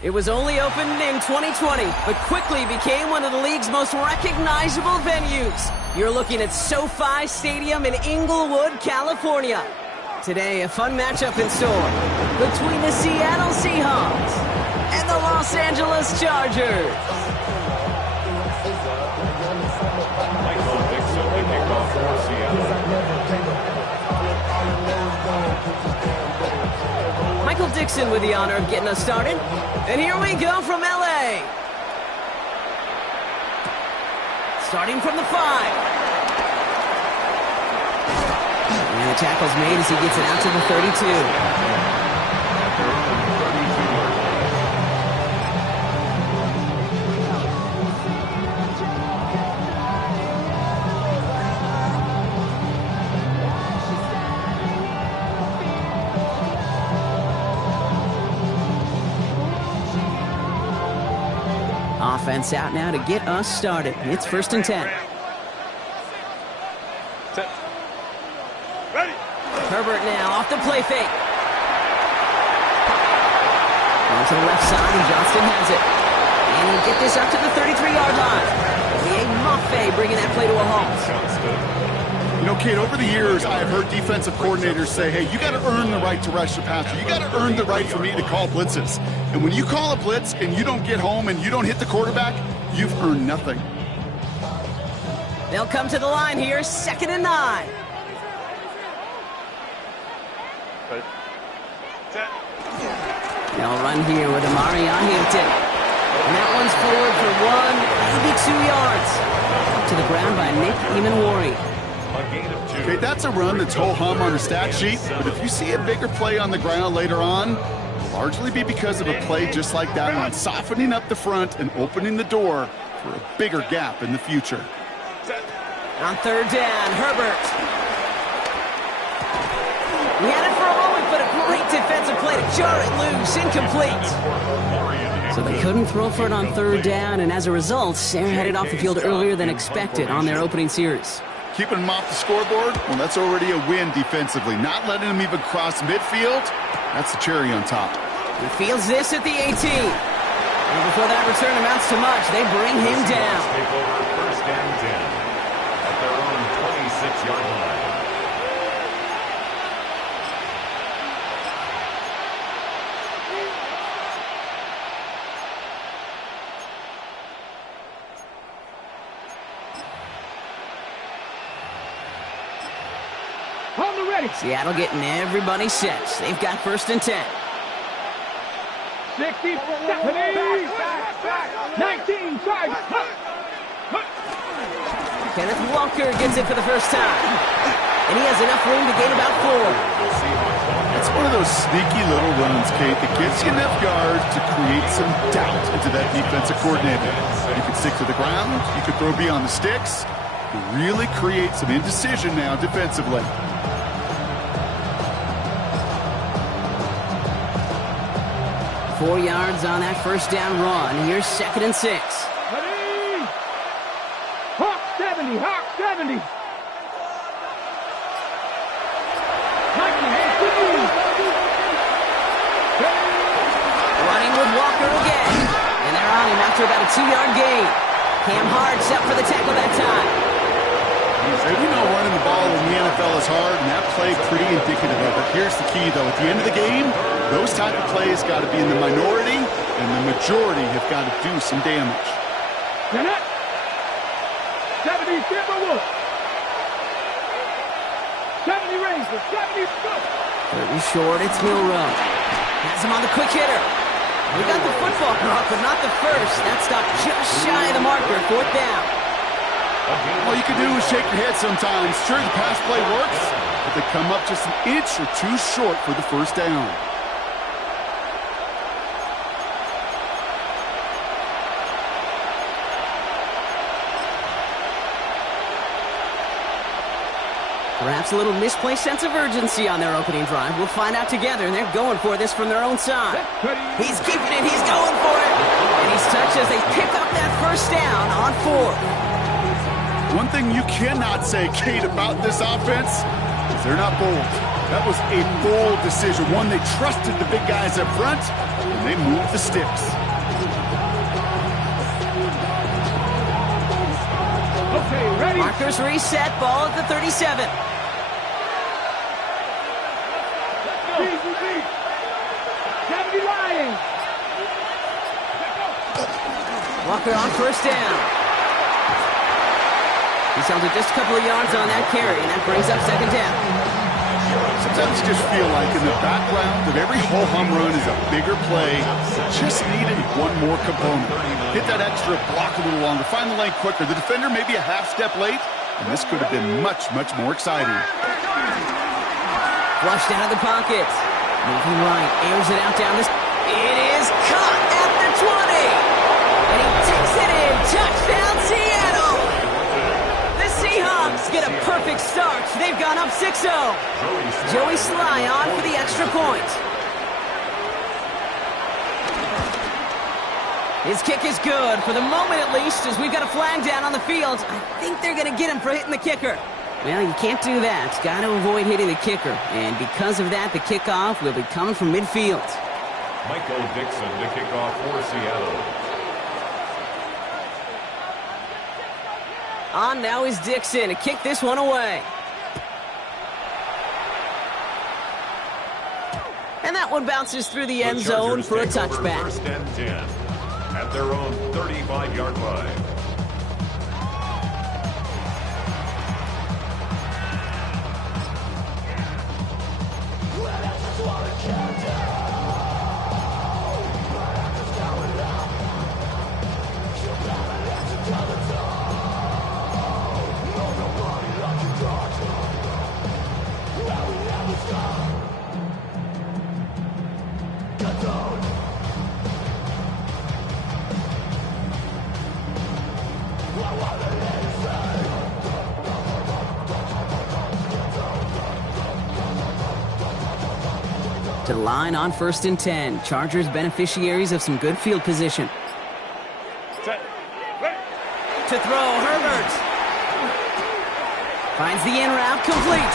It was only opened in 2020, but quickly became one of the league's most recognizable venues. You're looking at SoFi Stadium in Inglewood, California. Today, a fun matchup in store between the Seattle Seahawks and the Los Angeles Chargers. Michael Dixon with the honor of getting us started. And here we go from LA. Starting from the 5. And the tackle's made as he gets it out to the 32. Offense out now to get us started. It's 1st and 10. Ready. Herbert now off the play fake. On to the left side, and Johnston has it. And he'll get this up to the 33-yard line. B.A. Mafe bringing that play to a halt. You know, Kate, over the years, I have heard defensive coordinators say, hey, you got to earn the right to rush the passer. You got to earn the right for me to call blitzes. And when you call a blitz and you don't get home and you don't hit the quarterback, you've earned nothing. They'll come to the line here, 2nd and 9. They'll run here with Amari on Hampton. And that one's forward for 1, maybe 2 yards. Up to the ground by Nick Emanwari. Okay, that's a run that's ho-hum on the stat sheet, but if you see a bigger play on the ground later on, it'll largely be because of a play just like that one, softening up the front and opening the door for a bigger gap in the future. On 3rd down, Herbert. He had it for a moment, but a great defensive play to jar it loose, incomplete. So they couldn't throw for it on 3rd down, and as a result, they're headed off the field earlier than expected on their opening series. Keeping him off the scoreboard, well, that's already a win defensively. Not letting him even cross midfield, that's the cherry on top. He fields this at the 18. And before that return amounts to much, they bring him down. Take over 1st and 10 at their own 26-yard line. Seattle getting everybody set. They've got 1st and 10. 60, 70, 19, sorry. Kenneth Walker gets it for the first time. And he has enough room to gain about 4. It's one of those sneaky little runs, Kate, that gives you enough yards to create some doubt into that defensive coordinator. You can stick to the ground, you can throw beyond the sticks, you really create some indecision now defensively. 4 yards on that 1st down run. Here's 2nd and 6. Ready? Hawk 70, Hawk 70. Running with Walker again. And they're on him after about a 2-yard gain. Cam Hart set for the tackle that time. We know running the ball in the NFL is hard, and that play pretty indicative of it. Here's the key, though. At the end of the game, those type of plays got to be in the minority, and the majority have got to do some damage. 70 Timberwolves. 70 Rangers. 70 Scoop. 30 short, it's Milrow. Has him on the quick hitter. We got the football clock, but not the first. That stopped just shy of the marker, 4th down. All you can do is shake your head sometimes. Sure, the pass play works, but they come up just an inch or 2 short for the 1st down. Perhaps a little misplaced sense of urgency on their opening drive. We'll find out together, and they're going for this from their own side. He's keeping it. He's going for it. And he's touched as they pick up that 1st down on 4th. One thing you cannot say, Kate, about this offense is they're not bold. That was a bold decision, one they trusted the big guys up front, and and they move the sticks. Okay, ready? Markers reset, ball at the 37. B. 70 Lions. Walker on first down. He's held it just a couple of yards on that carry, and that brings up second down. Sometimes you just feel like in the background of every ho-hum run is a bigger play. Just needed one more component. Hit that extra block a little longer. Find the lane quicker. The defender may be a half step late, and this could have been much, much more exciting. Flushed out of the pocket. Moving right, airs it out down this. It is caught at the 20. And he takes it in. Touchdown, Seattle. The Seahawks get a perfect start. They've gone up 6-0. Joey Sly on for the extra point. His kick is good, for the moment at least, as we've got a flag down on the field. I think they're going to get him for hitting the kicker. Well, you can't do that. Got to avoid hitting the kicker. And because of that, the kickoff will be coming from midfield. Michael Dixon to kick off for Seattle. On now is Dixon to kick this one away. And that one bounces through the end zone for a touchback. First and 10 at their own 35-yard line. To the line on first and 10. Chargers beneficiaries of some good field position. To throw, Herbert. Finds the in route, complete.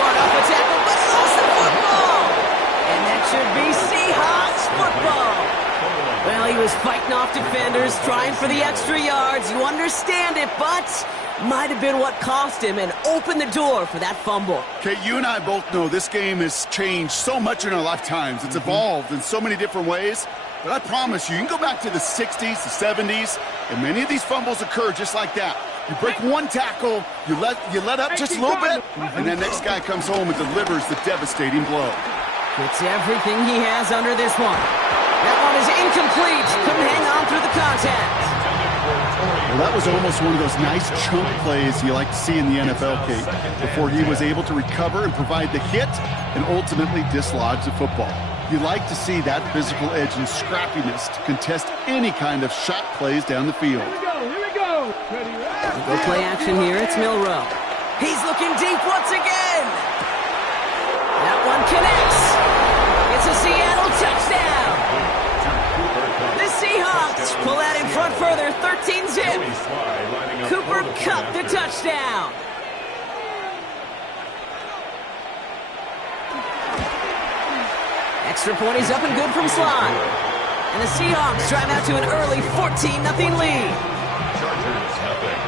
Fought off a tackle, but lost the football. And that should be Seahawks football. Well, he was fighting off defenders, trying for the extra yards. You understand it, but might have been what cost him and opened the door for that fumble. Okay, you and I both know this game has changed so much in our lifetimes. It's evolved in so many different ways. But I promise you, you can go back to the 60s, the 70s, and many of these fumbles occur just like that. You break one tackle, you let up just a little bit, and that next guy comes home and delivers the devastating blow. Gets everything he has under this one. That one is incomplete. Couldn't hang on through the contact. Well, that was almost one of those nice chunk plays you like to see in the NFL, Kate, before he was able to recover and provide the hit and ultimately dislodge the football. You like to see that physical edge and scrappiness to contest any kind of shot plays down the field. Here we go. Ready, Go play action here. It's Milrow. He's looking deep once again. That one connects. It's a Seattle touchdown. The Seahawks pull that in front further, 13-zip. Cooper Kupp the touchdown. Extra point is up and good from Sly. And the Seahawks drive out to an early 14-0 lead. Chargers nothing.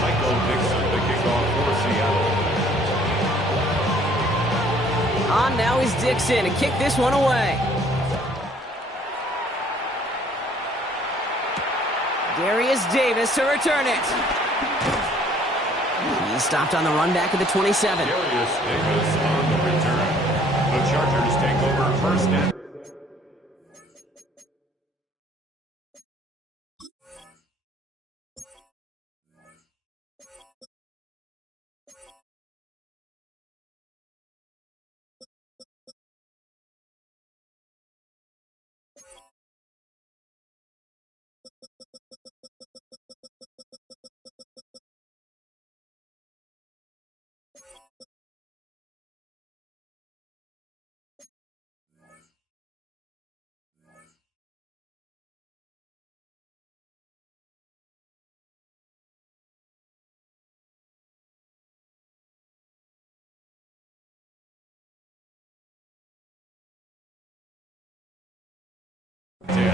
Michael Dixon to kick off for Seattle. On now is Dixon to kick this one away. Darius Davis to return it. He stopped on the run back at the 27. Darius Davis on the return. The Chargers take over first and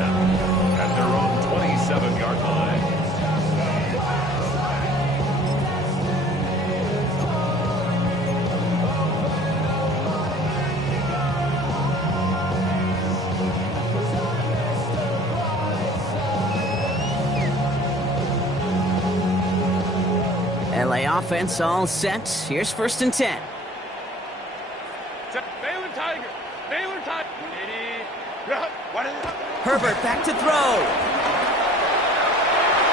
at their own 27-yard line. LA offense all set. Here's 1st and 10. Baylor Tiger. Baylor Tiger. Herbert back to throw.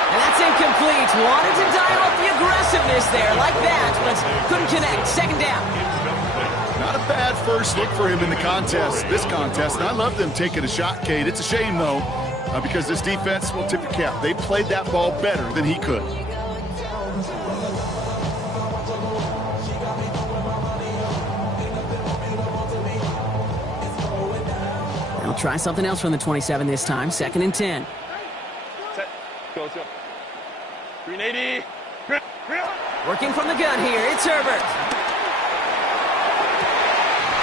And that's incomplete. Wanted to dial up the aggressiveness there like that, but couldn't connect. 2nd down. Not a bad first look for him in the contest, this contest. And I love them taking a shot, Cade. It's a shame, though, because this defense will tip your cap. They played that ball better than he could. They'll try something else from the 27 this time. 2nd and 10. Set. Go, let's go. 380. Working from the gun here. It's Herbert.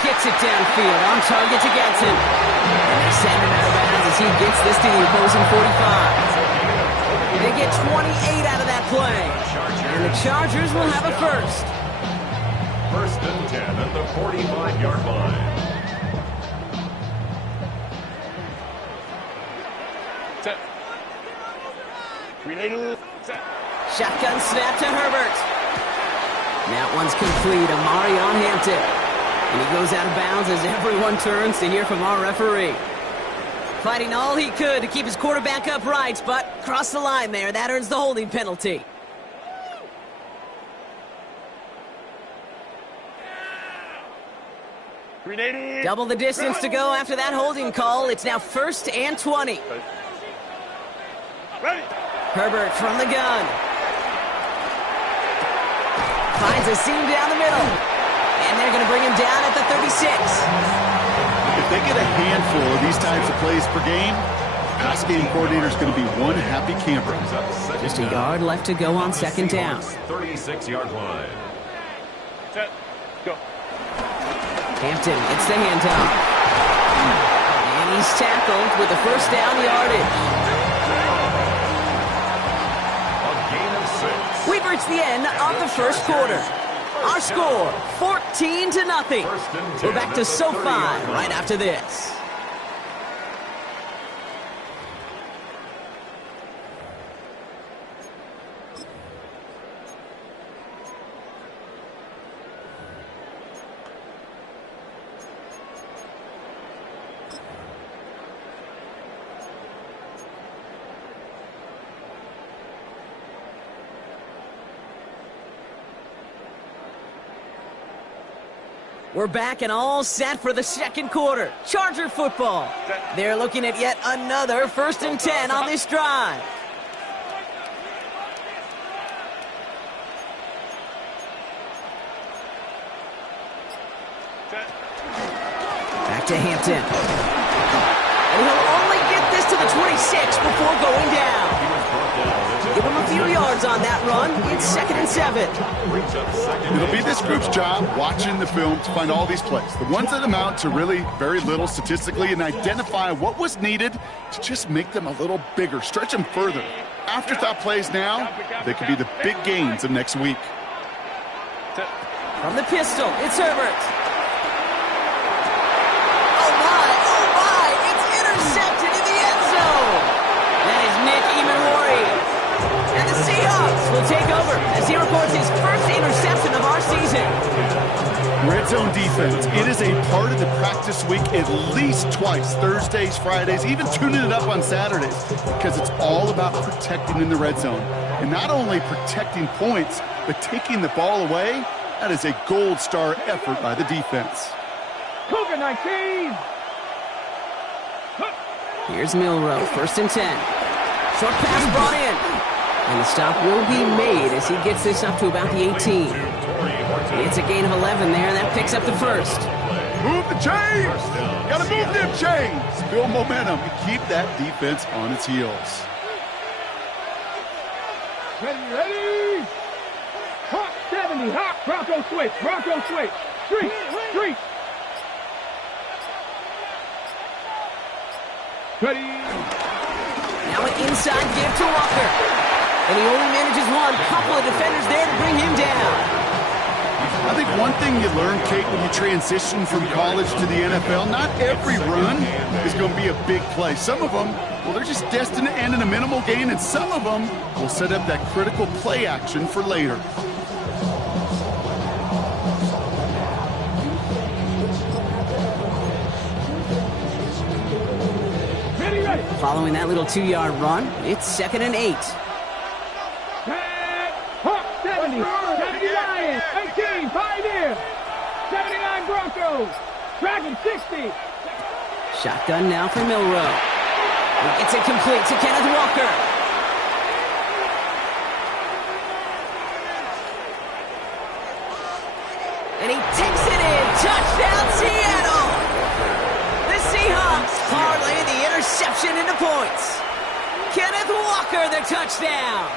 Kicks it downfield. On target to Getson. And they send him out of bounds as he gets this to the opposing 45. They get 28 out of that play. And the Chargers will have a first. 1st and 10 at the 45-yard line. Set. 380. Set. Shotgun snap to Herbert. That one's complete. Amari on Hampton. And he goes out of bounds as everyone turns to hear from our referee. Fighting all he could to keep his quarterback upright, but crossed the line there. That earns the holding penalty. Double the distance to go after that holding call. It's now 1st and 20. Ready. Herbert from the gun. Finds a seam down the middle. And they're going to bring him down at the 36. If they get a handful of these types of plays per game, pass game coordinator is going to be one happy camper. Just a yard left to go on 2nd down. 36-yard line. Set. Go. Hampton gets the handoff. And he's tackled with the 1st down yardage. A gain of 6. We've reached the end of the 1st quarter. Our score, 14-0. We're back to SoFi right after this. We're back and all set for the 2nd quarter. Charger football. They're looking at yet another 1st and 10 on this drive. Back to Hampton. And he'll only get this to the 26 before going down. Give him a few yards on that run. It's 2nd and 7. It'll be this group's job watching the film to find all these plays, the ones that amount to really very little statistically, and identify what was needed to just make them a little bigger, stretch them further. Afterthought plays now, they could be the big gains of next week. From the pistol, it's Herbert. Oh my, it's intercepted in the end zone. That is Nick Emanwari. And the Seahawks will take over as he records his 1st interception of our season. Red zone defense, it is a part of the practice week at least twice, Thursdays, Fridays, even tuning it up on Saturdays, because it's all about protecting in the red zone. And not only protecting points, but taking the ball away. That is a gold star effort by the defense. Cougar 19. Here's Milrow, 1st and 10. Short pass brought in. And the stop will be made as he gets this up to about the 18. It's a gain of 11 there. That picks up the 1st. Move the chains! Gotta move them chains! Build momentum and keep that defense on its heels. Ready. Hot 70. Hot. Bronco switch. Bronco switch. Street. Ready. Now an inside give to Walker. And he only manages one. Couple of defenders there to bring him down. I think one thing you learn, Kate, when you transition from college to the NFL, not every run is going to be a big play. Some of them, well, they're just destined to end in a minimal gain, and some of them will set up that critical play action for later. Ready. Following that little 2-yard run, it's 2nd and 8. Hawk 70. 70 Lions. 18. Pioneer. 79 Broncos. Dragon 60. Shotgun now for Milrow. He gets it complete to Kenneth Walker. And he takes it in. Touchdown, Seattle. The Seahawks parlay the interception into points. Kenneth Walker, the touchdown.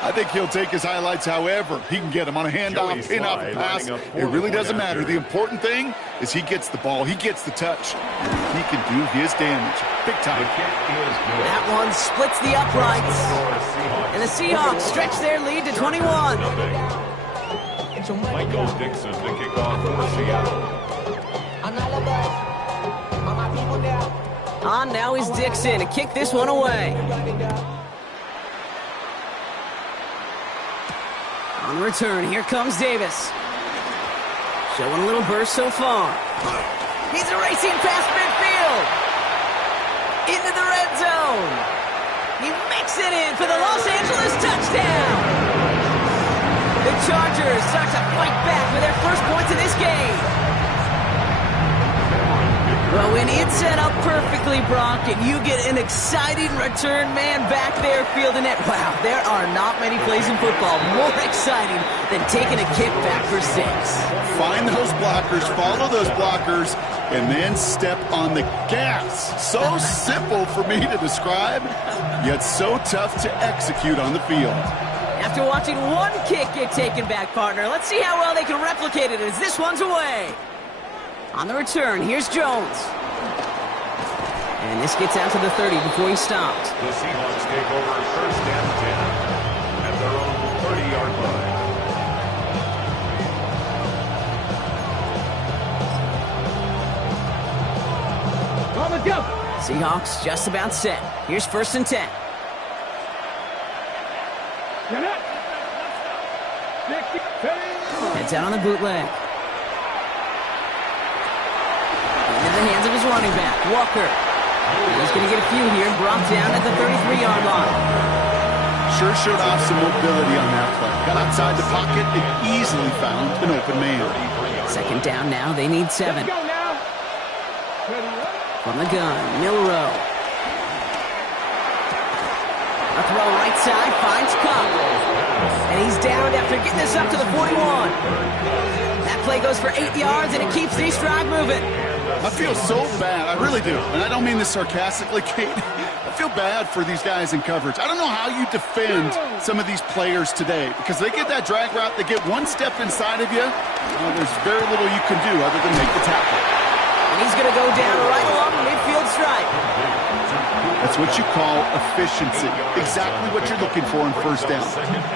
I think he'll take his highlights however he can get them on a handoff, pin-off, pass. It really doesn't matter. The important thing is he gets the ball. He gets the touch. He can do his damage. Big time. That one splits the uprights. And the Seahawks stretch their lead to 21. Michael Dixon to kick off for Seattle. On now is Dixon to kick this one away. On the return, here comes Davis. Showing a little burst so far. He's racing past midfield. Into the red zone. He makes it in for the Los Angeles touchdown. The Chargers start to fight back for their first points in this game. Well, when it's set up perfectly, Brock, and you get an exciting return man back there fielding it, wow, there are not many plays in football more exciting than taking a kick back for 6. Find those blockers, follow those blockers, and then step on the gas. So simple for me to describe, yet so tough to execute on the field. After watching one kick get taken back, partner, let's see how well they can replicate it as this one's away. On the return, here's Jones. And this gets out to the 30 before he stopped. The Seahawks take over 1st and 10 at their own 30-yard line. On the jump. Seahawks just about set. Here's 1st and 10. You're not. 60. Heads out on the bootleg. Into the hands of his running back, Walker. He's going to get a few here, brought down at the 33-yard line. Sure showed off some mobility on that play. Got outside the pocket and easily found an open man. 2nd down now, they need 7. Let's go now. Ready. From the gun, Milrow. A throw right side, finds Cobb. And he's down after getting this up to the 41. That play goes for 8 yards, and it keeps this drive moving. I feel so bad. I really do. And I don't mean this sarcastically, Kate. I feel bad for these guys in coverage. I don't know how you defend some of these players today because they get that drag route, they get one step inside of you. There's very little you can do other than make the tackle. And he's going to go down right along the midfield stripe. That's what you call efficiency. Exactly what you're looking for in 1st down.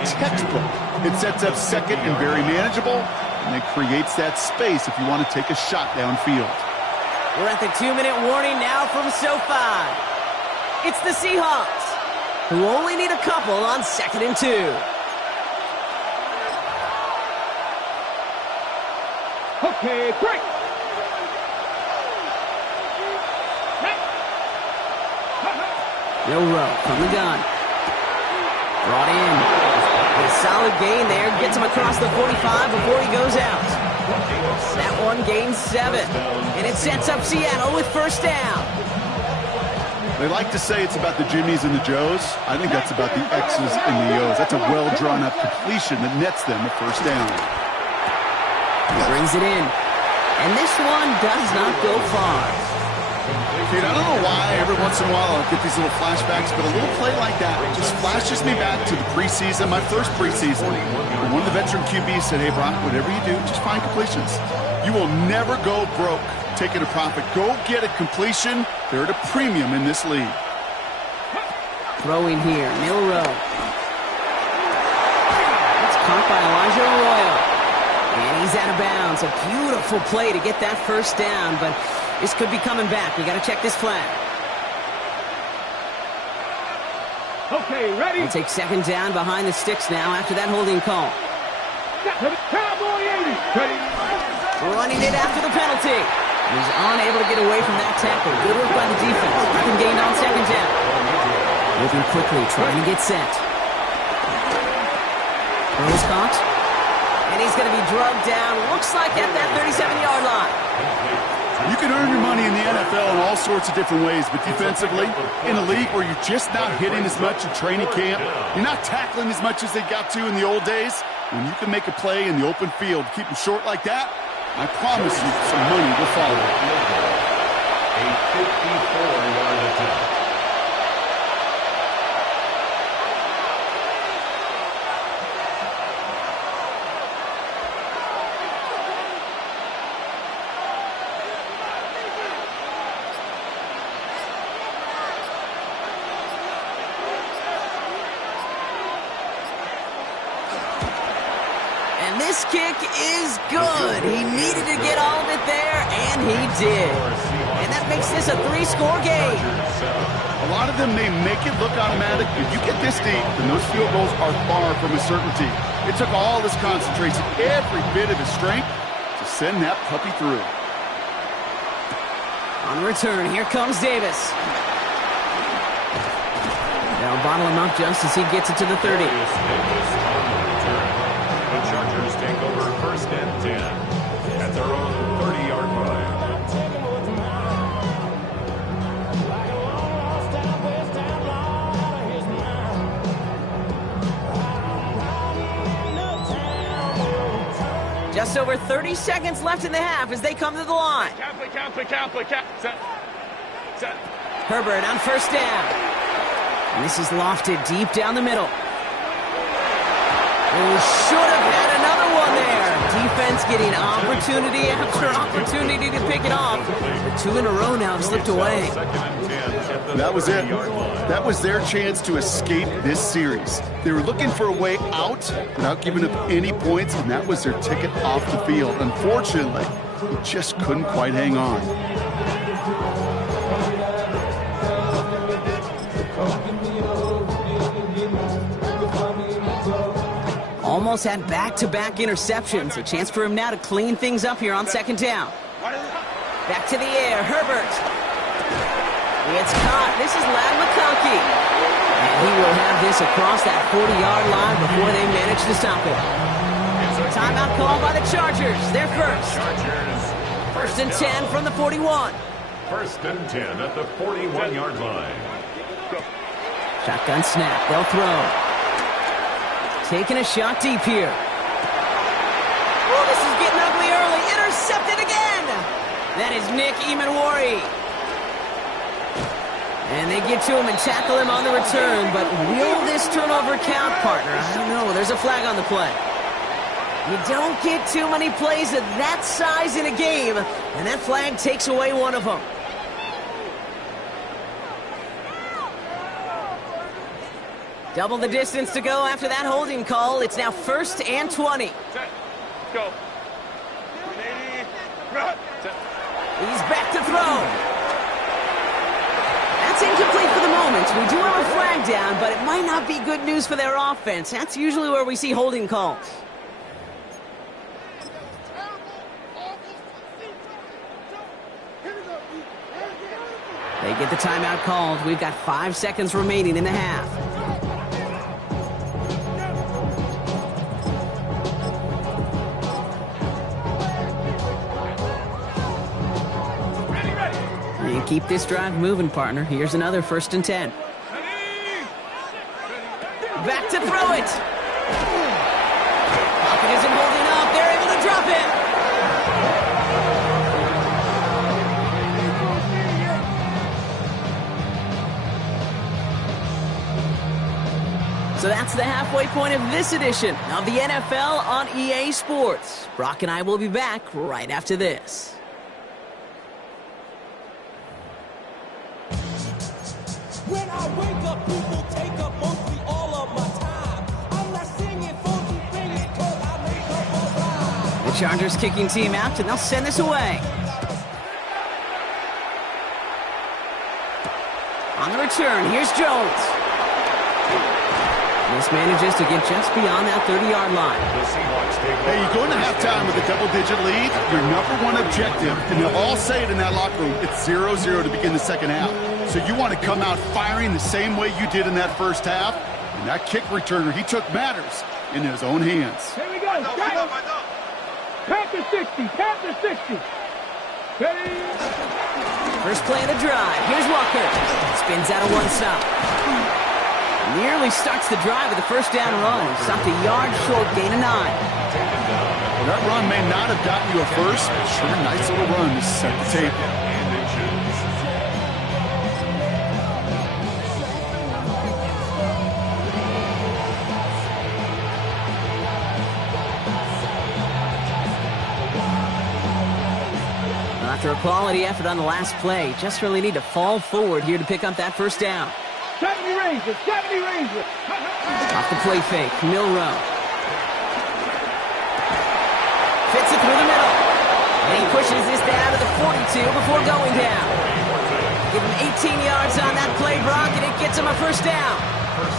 Textbook. It sets up 2nd and very manageable, and it creates that space if you want to take a shot downfield. We're at the 2-minute warning now from SoFi. It's the Seahawks, who only need a couple on 2nd and 2. Okay, break. Milrow from the gun. Brought in. A solid gain there. Gets him across the 45 before he goes out. That one gains 7. And it sets up Seattle with 1st down. They like to say it's about the Jimmies and the Joes. I think that's about the X's and the O's. That's a well-drawn-up completion that nets them a 1st down. He brings it in. And this one does not go far. Kate, I don't know why every once in a while I'll get these little flashbacks, but a little play like that just flashes me back to the preseason, my first preseason. When one of the veteran QBs said, hey, Brock, whatever you do, just find completions. You will never go broke taking a profit. Go get a completion. They're at a premium in this league. Throwing here, Milrow. It's caught by Elijah Arroyo. And he's out of bounds. A beautiful play to get that first down, but this could be coming back. We got to check this flag. Okay, ready? We'll take second down behind the sticks now after that holding call. Cowboy 80. Ready? Running it after the penalty. He's unable to get away from that tackle. Good work by the defense. Nothing gained on second down. Moving quickly, trying to get set. Throws caught. And he's going to be drugged down. Looks like at that 37-yard line. You can earn your money in the NFL in all sorts of different ways, but defensively, in a league where you're just not hitting as much in training camp, you're not tackling as much as they got to in the old days, when you can make a play in the open field, keep them short like that, I promise you some money will follow. A 54-yard attempt. This kick is good. He needed to get all of it there, and he did. And that makes this a 3-score game. A lot of them may make it look automatic, but you get this deep, and those field goals are far from a certainty. It took all his concentration, every bit of his strength, to send that puppy through. On return, here comes Davis. They'll bottle him up just as he gets it to the 30. The Chargers take over first and 10 at their own 30-yard line. Just over 30 seconds left in the half as they come to the line. Set. Herbert on first down. And this is lofted deep down the middle. Oh, should have had another one there. Defense getting opportunity after opportunity to pick it off. The 2 in a row now have slipped away. That was it. That was their chance to escape this series. They were looking for a way out without giving up any points, and that was their ticket off the field. Unfortunately, they just couldn't quite hang on. Almost had back-to-back interceptions. A chance for him now to clean things up here on second down. Back to the air, Herbert. It's caught. This is Ladd McConkey. And he will have this across that 40-yard line before they manage to stop it. Timeout called by the Chargers. They're first. First and 10 from the 41. First and 10 at the 41-yard line. Shotgun snap. They'll throw. Taking a shot deep here. Oh, this is getting ugly early. Intercepted again. That is Nick Emanwari. And they get to him and tackle him on the return. But will this turnover count, partner? I don't know. There's a flag on the play. You don't get too many plays of that size in a game, and that flag takes away one of them. Double the distance to go after that holding call. It's now first and 20. Set. Go. He's back to throw. That's incomplete for the moment. We do have a flag down, but it might not be good news for their offense. That's usually where we see holding calls. They get the timeout called. We've got 5 seconds remaining in the half. And keep this drive moving, partner. Here's another first and 10. Back to throw it. Pocket isn't holding up. They're able to drop it. So that's the halfway point of this edition of the NFL on EA Sports. Brock and I will be back right after this. When I wake up, people take up mostly all of my time. I'm not singing funky things cause I make up my rhyme. The Chargers kicking team out, and they'll send this away. On the return, here's Jones. This manages to get just beyond that 30-yard line. Hey, you go into halftime with a double-digit lead, your number one objective, and they'll all say it in that locker room, it's 0-0 to begin the second half. So you want to come out firing the same way you did in that first half. And that kick returner, he took matters in his own hands. Here we go. Panther 60. Panther 60. Ready? First play of the drive. Here's Walker. Spins out of one stop. Nearly starts the drive with a first down run. Stopped a yard short, gain of 9. Well, that run may not have gotten you a first, but sure, nice little run to set the table. After a quality effort on the last play, just really need to fall forward here to pick up that first down. 70 Rangers. 70 Rangers. Off the play fake, Milrow. Fits it through the middle. And he pushes this down to the 42 before going down. Give him 18 yards on that play, Brock, and it gets him a first down.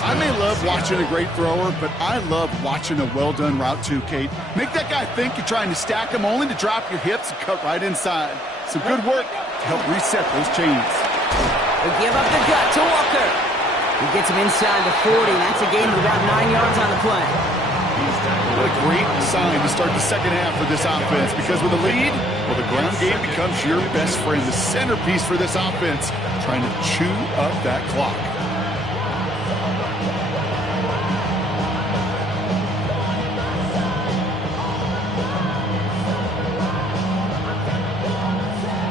I may love watching a great thrower, but I love watching a well-done route too, Kate. Make that guy think you're trying to stack him only to drop your hips and cut right inside. Some good work to help reset those chains. They give up the gut to Walker. He gets him inside the 40. That's a gain of about 9 yards on the play. What a great sign to start the second half for this offense, because with a lead, well, the ground game becomes your best friend, the centerpiece for this offense, trying to chew up that clock.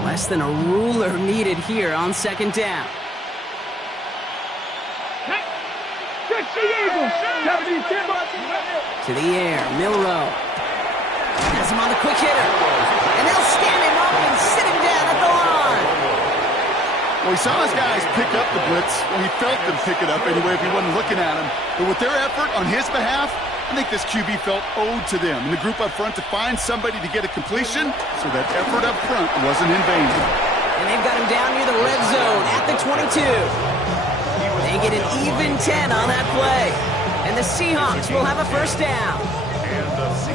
Less than a ruler needed here on second down. 60 Eagles. 70 Timber. To the air, Milrow. Has him on the quick hitter. And they'll stand him up and sit him down at the line. Well, he saw his guys pick up the blitz. Well, he felt them pick it up anyway if he wasn't looking at him. But with their effort on his behalf, I think this QB felt owed to them and the group up front to find somebody to get a completion, so that effort up front wasn't in vain. And they've got him down near the red zone at the 22. They get an even 10 on that play. And the Seahawks will have a first down.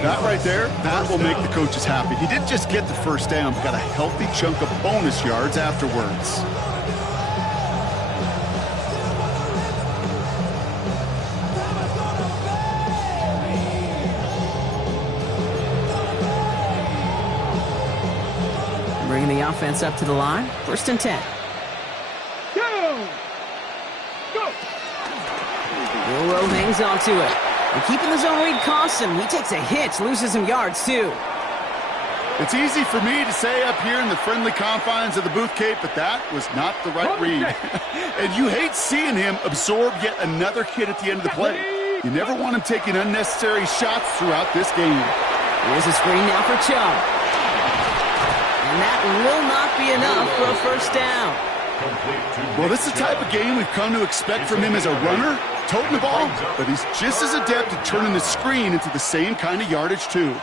That right there, that will make the coaches happy. He didn't just get the first down, but got a healthy chunk of bonus yards afterwards. Bringing the offense up to the line. First and 10. Go. Milrow hangs on to it. And keeping the zone read costs him. He takes a hit, loses some yards too. It's easy for me to say up here in the friendly confines of the booth, Kate, but that was not the right read. And you hate seeing him absorb yet another hit at the end of the play. You never want him taking unnecessary shots throughout this game. Here's a screen now for Chubb. And that will not be enough for a first down. Well, this is the type of game we've come to expect from him as a runner, toting the ball, but he's just as adept at turning the screen into the same kind of yardage, too.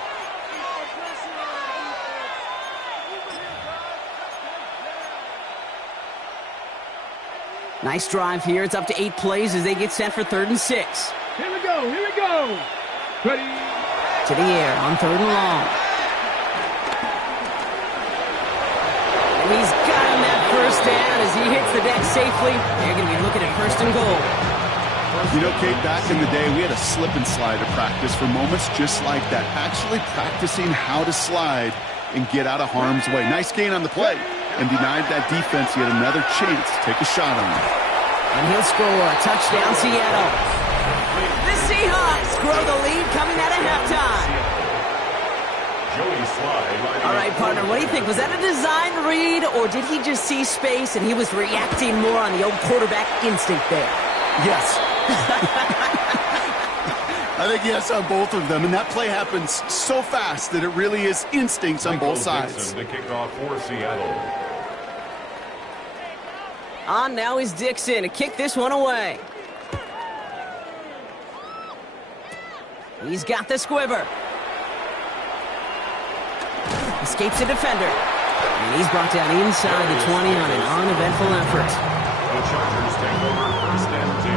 Nice drive here. It's up to 8 plays as they get set for 3rd and 6. Here we go. Here we go. Ready. To the air on 3rd and long. And he's got him that first down as he hits the deck safely. They're going to be looking at 1st and goal. You know, Kate, back in the day, we had a slip and slide to practice for moments just like that. Actually practicing how to slide and get out of harm's way. Nice gain on the play, and denied that defense yet another chance to take a shot on him. And he'll score. Touchdown, Seattle. The Seahawks grow the lead coming out of halftime. All right, partner, what do you think? Was that a design read, or did he just see space and he was reacting more on the old quarterback instinct there? Yes. I think yes on both of them, and that play happens so fast that it really is instincts on both sides. The kickoff for Seattle. On now is Dixon to kick this one away. He's got the squiver. Escapes a defender. And he's brought down inside the 20 on an uneventful effort. The Chargers take over 1st and 10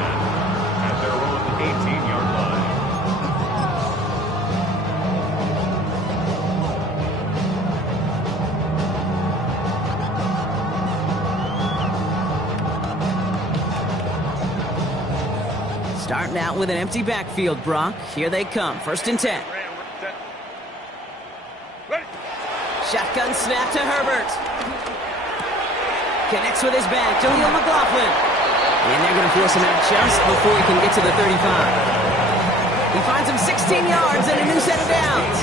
at their own 18-yard line. Starting out with an empty backfield, Brock. Here they come. 1st and 10. Shotgun snap to Herbert. Connects with his back. Jaleel McLaughlin. And they're going to force him out just before he can get to the 35. He finds him 16 yards and a new set of downs.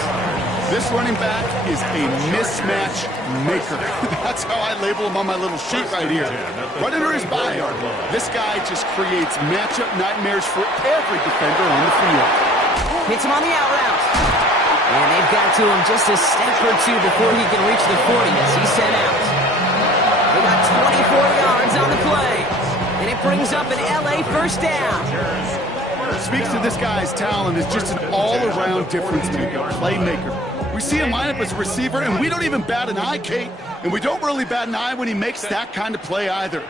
This running back is a mismatch maker. That's how I label him on my little sheet right here. Right under his bio. This guy just creates matchup nightmares for every defender on the field. Hits him on the out route. And they've got to him just a step or two before he can reach the 40 as he's sent out. They got 24 yards on the play. And it brings up an LA 1st down. Speaks to this guy's talent as just an all-around difference maker, playmaker. We see him line up as a receiver, and we don't even bat an eye, Kate. And we don't really bat an eye when he makes that kind of play either.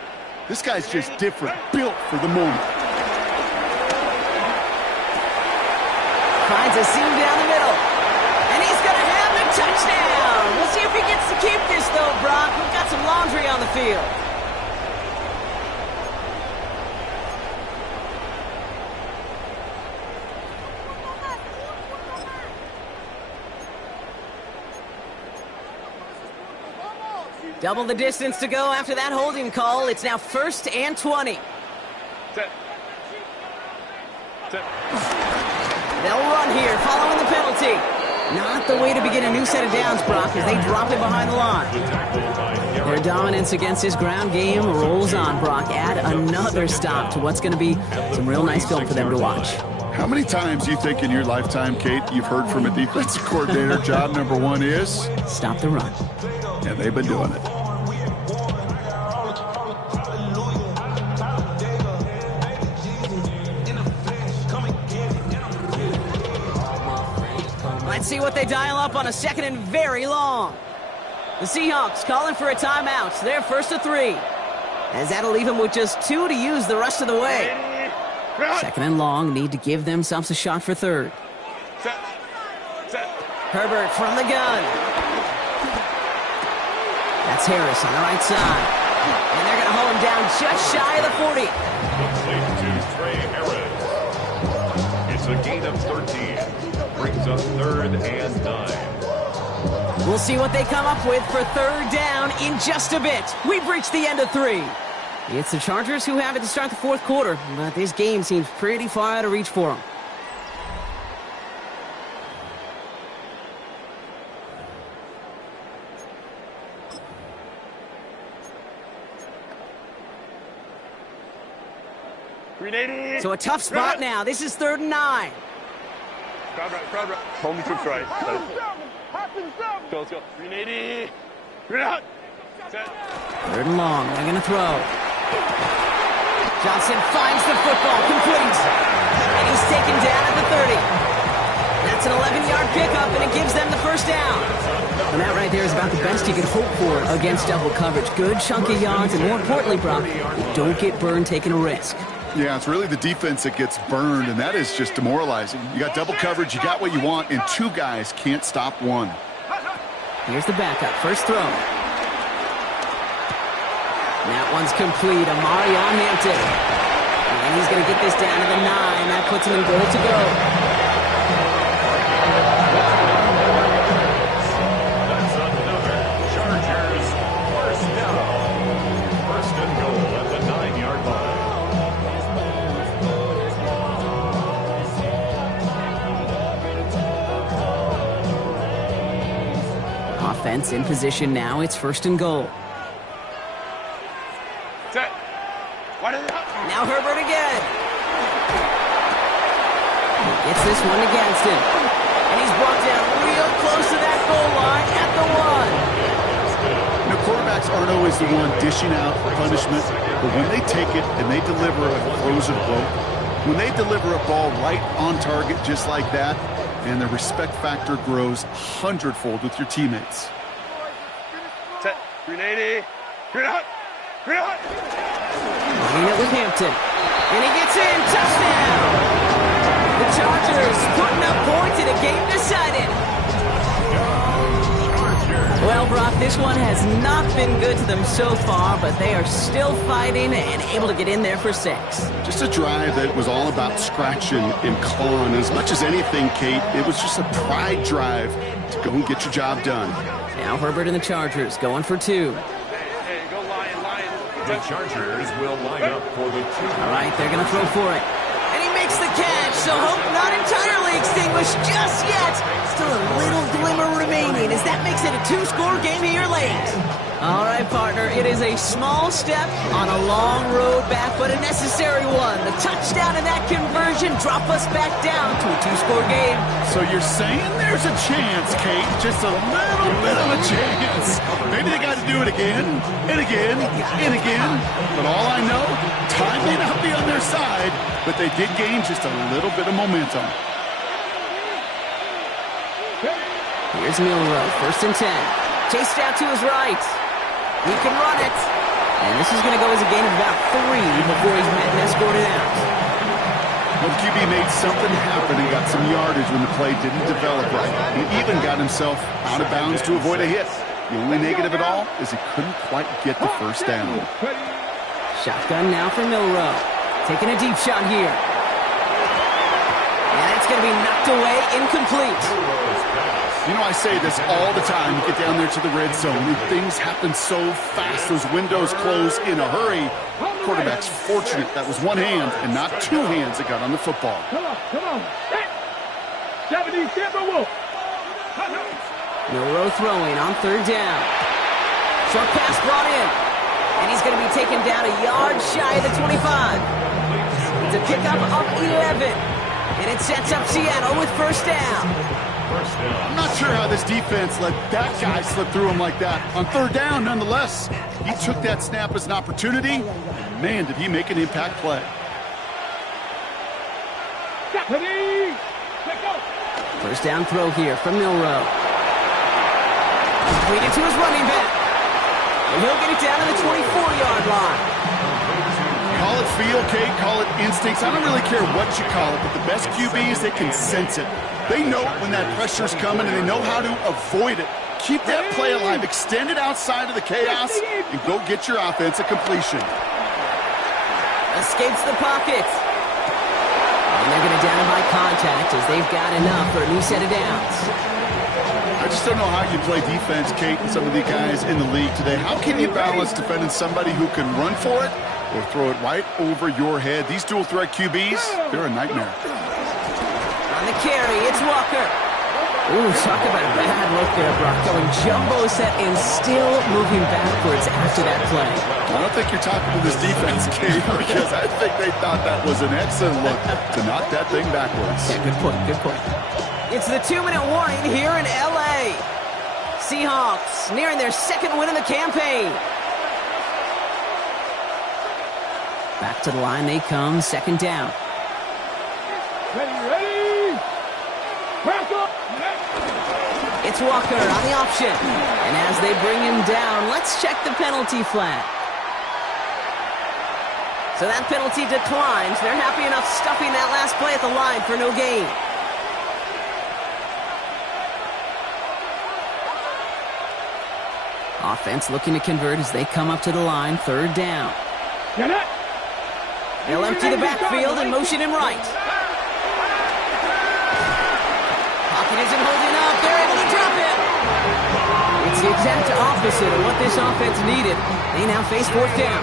This guy's just different, built for the moment. Finds a seam down the middle. And he's going to have a touchdown. We'll see if he gets to keep this, though, Brock. We've got some laundry on the field. Double the distance to go after that holding call. It's now 1st and 20. They'll run here following the penalty. Not the way to begin a new set of downs, Brock, as they drop it behind the line. Their dominance against his ground game rolls on, Brock. Add another stop to what's going to be some real nice film for them to watch. How many times do you think in your lifetime, Kate, you've heard from a defensive coordinator, job number 1 is? Stop the run. Yeah, they've been doing it. Let's see what they dial up on a 2nd and very long. The Seahawks calling for a timeout. They're 1st to 3. As that'll leave them with just 2 to use the rest of the way. 2nd and long, need to give themselves a shot for 3rd. Herbert from the gun. That's Harris on the right side. And they're going to hold him down just shy of the 40. Complete to Trey Harris. It's a gain of 13. Brings up 3rd and 9. We'll see what they come up with for 3rd down in just a bit. We've reached the end of 3. It's the Chargers who have it to start the 4th quarter, but this game seems pretty far out of reach for them. So a tough spot now. This is 3rd and 9. Crowd right. Hold me to right. Go, let's go. 380. Green out. Set. 3rd and long. They're going to throw. Johnson finds the football, complete. And he's taken down at the 30. That's an 11-yard pickup, and it gives them the 1st down. And that right there is about the best you could hope for against double coverage. Good chunky yards, and more importantly, Brock, you don't get burned taking a risk. Yeah, it's really the defense that gets burned, and that is just demoralizing. You got double coverage, you got what you want, and 2 guys can't stop 1. Here's the backup. 1st throw. That one's complete. Amari on Hampton. And he's going to get this down to the 9. That puts him in goal to go. That's another Chargers 1st down. 1st and goal at the 9-yard line. Offense in position now. It's 1st and goal. Set. Now Herbert again. Gets this one against him. And he's brought down real close to that goal line at the 1. You know, quarterbacks aren't always the one dishing out punishment, but when they take it and they deliver a frozen blow, when they deliver a ball right on target just like that, and the respect factor grows 100-fold with your teammates. Set. 380. Green out. Green out. Running it with Hampton. And he gets in. Touchdown! The Chargers putting up points in a game decided. Well, Brock, this one has not been good to them so far, but they are still fighting and able to get in there for 6. Just a drive that was all about scratching and clawing. As much as anything, Kate, it was just a pride drive to go and get your job done. Now Herbert and the Chargers going for 2. Hey, go Lion. The Chargers will line up for the 2. All right, they're going to throw for it. And he makes the catch, so hope not entirely extinguished just yet. Still a little glimmer remaining as that makes it a 2-score game here late. All right, partner, it is a small step on a long road back, but a necessary one. The touchdown and that conversion drop us back down to a 2-score game. So you're saying there's a chance, Kate, just a little bit of a chance. Maybe they got to do it again, and again, and again. But all I know, time may not be on their side, but they did gain just a little bit of momentum. Here's Milroe, 1st and 10. Chased out to his right. He can run it. And this is going to go as a gain of about 3 before he's met and escorted out. Well, the QB made something happen and got some yardage when the play didn't develop right. He even got himself out of bounds to avoid a hit. The only negative at all is he couldn't quite get the 1st down. Shotgun now for Milroe. Taking a deep shot here. And it's going to be knocked away, incomplete. You know, I say this all the time. You get down there to the red zone, and things happen so fast. Those windows close in a hurry. Quarterback's fortunate that was one hand and not 2 hands that got on the football. Come on. Hey. 70, Wolf. Milroe throwing on 3rd down. Short pass brought in. And he's going to be taken down a yard shy of the 25. It's a pickup of 11. And it sets up Seattle with 1st down. I'm not sure how this defense let that guy slip through him like that. On 3rd down, nonetheless, he took that snap as an opportunity. And man, did he make an impact play. First down throw here from Milroe. Completed to his running back. And he'll get it down to the 24-yard line. Call it feel, Kate, call it instincts. I don't really care what you call it, but the best QBs, they can sense it. They know when that pressure's coming, and they know how to avoid it. Keep that play alive. Extend it outside of the chaos, and go get your offense a completion. Escapes the pocket. And they're going to down him by contact as they've got enough for a new set of downs. I just don't know how you play defense, Kate, and some of the guys in the league today. How can you balance defending somebody who can run for it or throw it right over your head? These dual-threat QBs, they're a nightmare. On the carry, it's Walker. Ooh, talk about a bad look there, Brock. Going jumbo set and still moving backwards after that play. I don't think you're talking to this defense, Kate, because I think they thought that was an excellent look to knock that thing backwards. Yeah, good point, good point. It's the 2-minute warning here in L.A. Seahawks nearing their 2nd win of the campaign. Back to the line they come, 2nd down. Ready. Back up. It's Walker on the option. And as they bring him down, let's check the penalty flag. So that penalty declines. They're happy enough stuffing that last play at the line for no gain. Offense looking to convert as they come up to the line, 3rd down. They'll empty the backfield and motion him right. Pocket isn't holding up. They're able to drop him. It's the exact opposite of what this offense needed. They now face 4th down.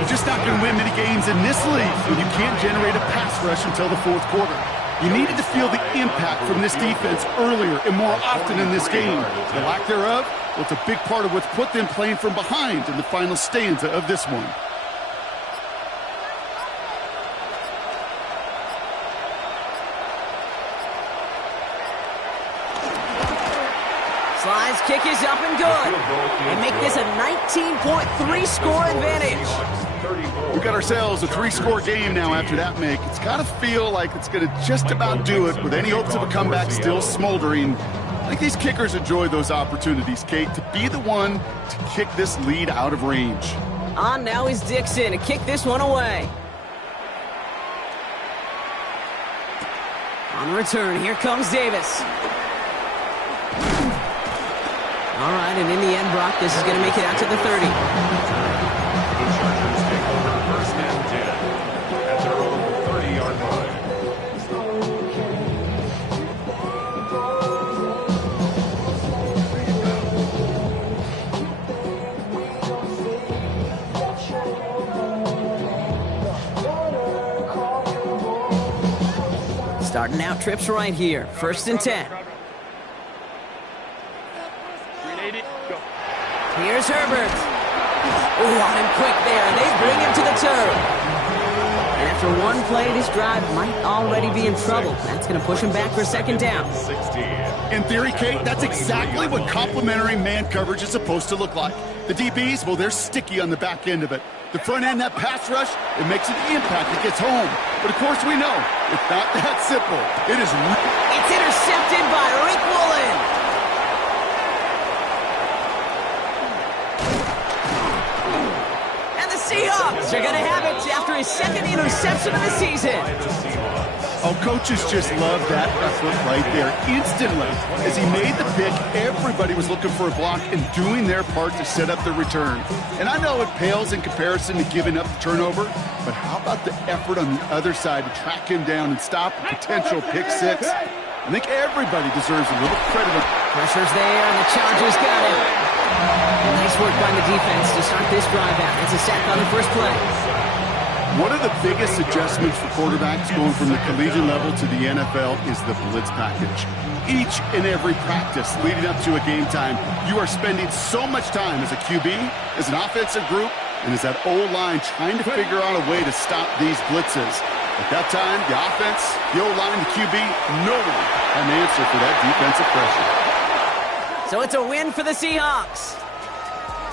You're just not going to win many games in this league when you can't generate a pass rush until the 4th quarter. You needed to feel the impact from this defense earlier and more often in this game. The lack thereof, well, it's a big part of what's put them playing from behind in the final stanza of this one. his kick is up and good. And make this a 19.3 score advantage. We got ourselves a 3-score game now after that make. It's got to feel like it's going to just about do it with any hopes of a comeback still smoldering. I think these kickers enjoy those opportunities, Kate, to be the one to kick this lead out of range. On now is Dixon to kick this one away. On return, here comes Davis. All right, and in the end, Brock, this is going to make it out to the 30. The Chargers take over first and 10 at their own 30-yard line. Starting out trips right here. First and 10. Here's Herbert. Ooh, on him quick there, and they bring him to the turf. And after one play, this drive might already be in trouble. That's going to push him back for second down. 16. In theory, Kate, that's exactly what complementary man coverage is supposed to look like. The DBs, well, they're sticky on the back end of it. The front end, that pass rush, it makes an impact. It gets home. But of course we know, it's not that simple. It is. It's intercepted by Rick Woolen. Seahawks are going to have it after his second interception of the season. Oh, coaches just love that effort right there. Instantly, as he made the pick, everybody was looking for a block and doing their part to set up the return. And I know it pales in comparison to giving up the turnover, but how about the effort on the other side to track him down and stop a potential pick six? I think everybody deserves a little credit. Pressure's there, and the Chargers got it. And nice work by the defense to start this drive out. It's a sack on the first play. One of the biggest adjustments for quarterbacks going from the collegiate level to the NFL is the blitz package. Each and every practice leading up to a game time, you are spending so much time as a QB, as an offensive group, and as that O-line trying to figure out a way to stop these blitzes. At that time, the offense, the O-line, the QB, no one had an answer for that defensive pressure. So it's a win for the Seahawks.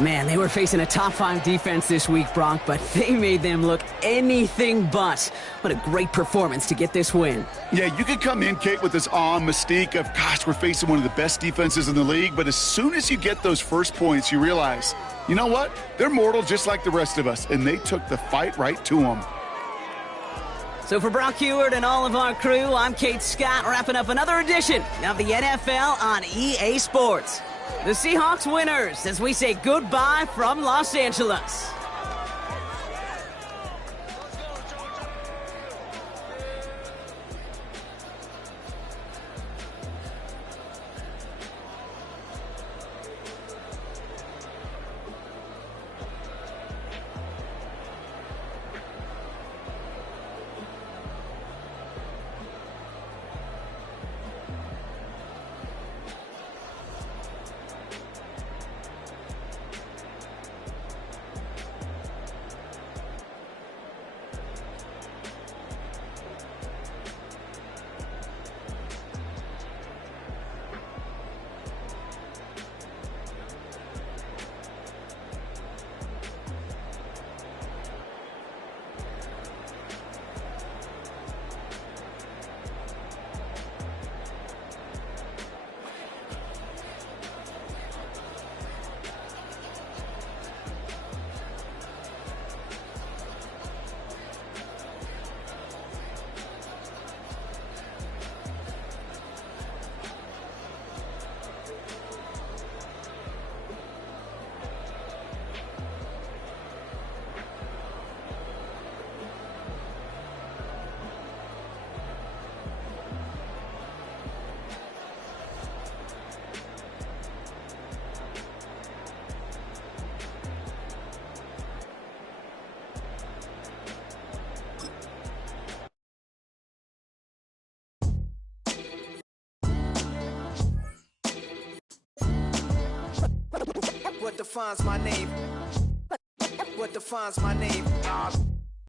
Man, they were facing a top-5 defense this week, Brock, but they made them look anything but. What a great performance to get this win. Yeah, you could come in, Kate, with this awe and mystique of, gosh, we're facing one of the best defenses in the league, but as soon as you get those first points, you realize, you know what? They're mortal just like the rest of us, and they took the fight right to them. So for Brock Heward and all of our crew, I'm Kate Scott, wrapping up another edition of the NFL on EA Sports. The Seahawks winners as we say goodbye from Los Angeles. What defines my name? What defines my name?